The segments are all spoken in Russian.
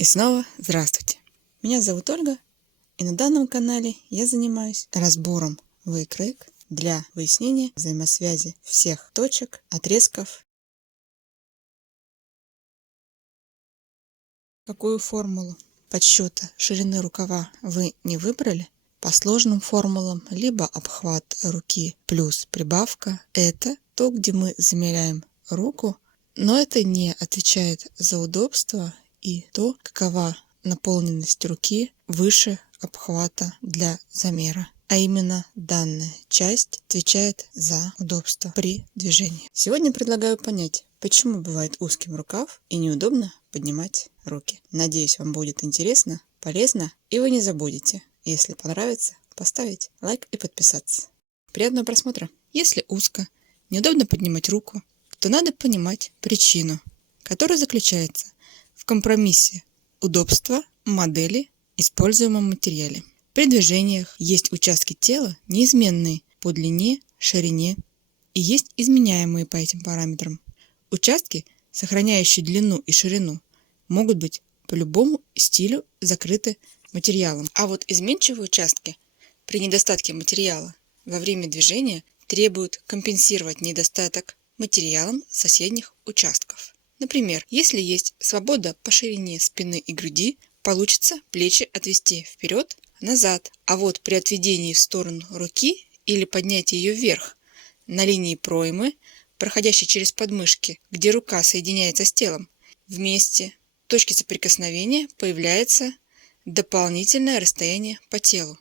И снова здравствуйте! Меня зовут Ольга, и на данном канале я занимаюсь разбором выкроек для выяснения взаимосвязи всех точек, отрезков. Какую формулу подсчета ширины рукава вы не выбрали, по сложным формулам, либо обхват руки плюс прибавка, это то, где мы замеряем руку, но это не отвечает за удобство и то, какова наполненность руки выше обхвата для замера. А именно данная часть отвечает за удобство при движении. Сегодня предлагаю понять, почему бывает узким рукав и неудобно поднимать руки. Надеюсь, вам будет интересно, полезно, и вы не забудете, если понравится, поставить лайк и подписаться. Приятного просмотра! Если узко, неудобно поднимать руку, то надо понимать причину, которая заключается в компромиссе удобства модели, используемом материале. При движениях есть участки тела неизменные по длине, ширине, и есть изменяемые по этим параметрам. Участки, сохраняющие длину и ширину, могут быть по любому стилю закрыты материалом. А вот изменчивые участки при недостатке материала во время движения требуют компенсировать недостаток материалом соседних участков. Например, если есть свобода по ширине спины и груди, получится плечи отвести вперед, назад. А вот при отведении в сторону руки или поднятии ее вверх на линии проймы, проходящей через подмышки, где рука соединяется с телом, вместе точки соприкосновения появляется дополнительное расстояние по телу.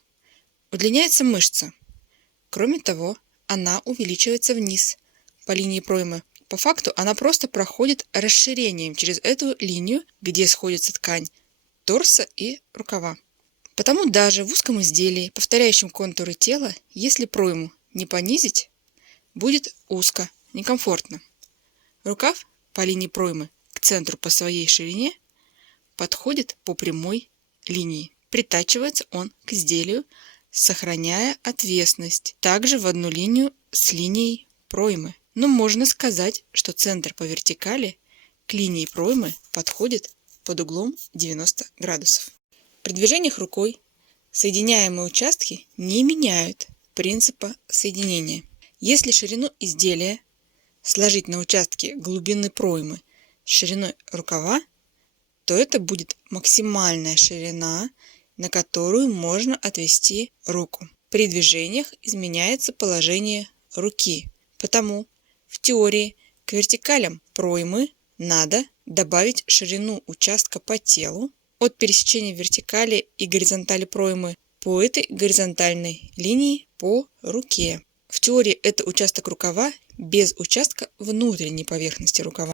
Удлиняется мышца. Кроме того, она увеличивается вниз по линии проймы. По факту она просто проходит расширением через эту линию, где сходится ткань торса и рукава. Потому даже в узком изделии, повторяющем контуры тела, если пройму не понизить, будет узко, некомфортно. Рукав по линии проймы к центру по своей ширине подходит по прямой линии. Притачивается он к изделию, сохраняя отвесность, также в одну линию с линией проймы. Но можно сказать, что центр по вертикали к линии проймы подходит под углом 90 градусов. При движениях рукой соединяемые участки не меняют принципа соединения. Если ширину изделия сложить на участки глубины проймы с шириной рукава, то это будет максимальная ширина, на которую можно отвести руку. При движениях изменяется положение руки, потому в теории к вертикалям проймы надо добавить ширину участка по телу от пересечения вертикали и горизонтали проймы по этой горизонтальной линии по руке. В теории это участок рукава без участка внутренней поверхности рукава.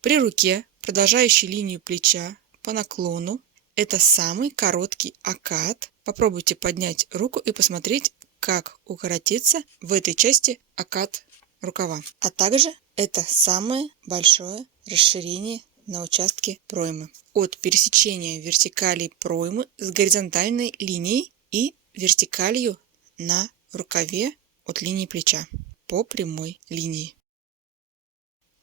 При руке, продолжающей линию плеча по наклону, это самый короткий окат. Попробуйте поднять руку и посмотреть, как укоротится в этой части окат рукава. А также это самое большое расширение на участке проймы. От пересечения вертикалей проймы с горизонтальной линией и вертикалью на рукаве от линии плеча по прямой линии.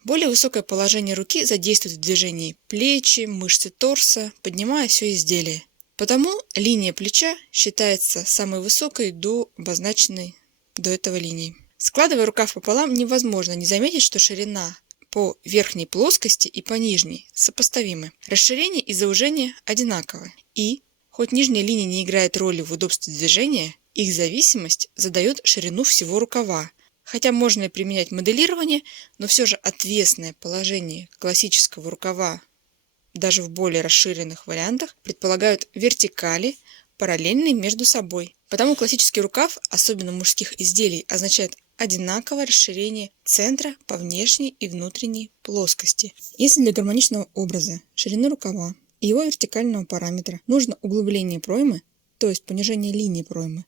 Более высокое положение руки задействует в движении плечи, мышцы торса, поднимая все изделие. Потому линия плеча считается самой высокой до обозначенной до этого линии. Складывая рукав пополам, невозможно не заметить, что ширина по верхней плоскости и по нижней сопоставимы. Расширение и заужение одинаковы. И, хоть нижняя линия не играет роли в удобстве движения, их зависимость задает ширину всего рукава. Хотя можно и применять моделирование, но все же отвесное положение классического рукава даже в более расширенных вариантах предполагают вертикали, параллельные между собой. Потому классический рукав, особенно мужских изделий, означает одинаковое расширение центра по внешней и внутренней плоскости. Если для гармоничного образа ширины рукава и его вертикального параметра нужно углубление проймы, то есть понижение линии проймы,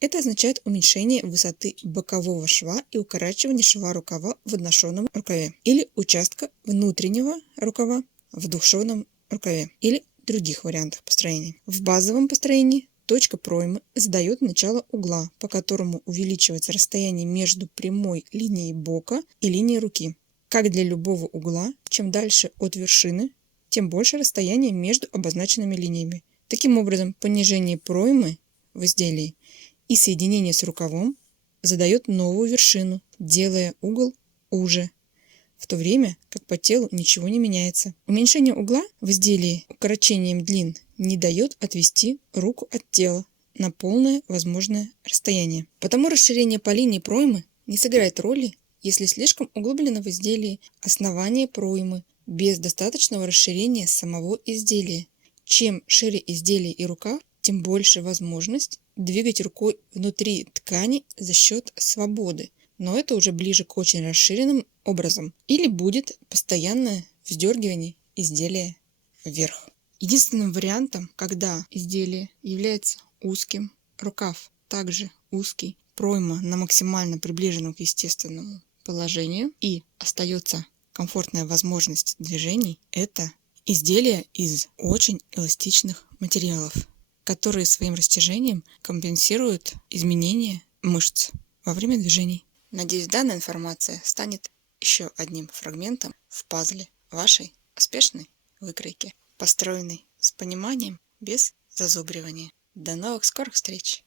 это означает уменьшение высоты бокового шва и укорачивание шва рукава в одношовном рукаве или участка внутреннего рукава в двухшовном рукаве или других вариантах построения. В базовом построении точка проймы задает начало угла, по которому увеличивается расстояние между прямой линией бока и линией руки. Как для любого угла, чем дальше от вершины, тем больше расстояние между обозначенными линиями. Таким образом, понижение проймы в изделии и соединение с рукавом задает новую вершину, делая угол уже, в то время как по телу ничего не меняется. Уменьшение угла в изделии укорочением длин не дает отвести руку от тела на полное возможное расстояние. Потому расширение по линии проймы не сыграет роли, если слишком углублено в изделии основание проймы без достаточного расширения самого изделия. Чем шире изделие и рукав, тем больше возможность двигать рукой внутри ткани за счет свободы. Но это уже ближе к очень расширенным образом. Или будет постоянное вздергивание изделия вверх. Единственным вариантом, когда изделие является узким, рукав также узкий, пройма на максимально приближенном к естественному положению и остается комфортная возможность движений, это изделия из очень эластичных материалов, которые своим растяжением компенсируют изменения мышц во время движений. Надеюсь, данная информация станет еще одним фрагментом в пазле вашей успешной выкройки, построенной с пониманием, без зазубривания. До новых скорых встреч!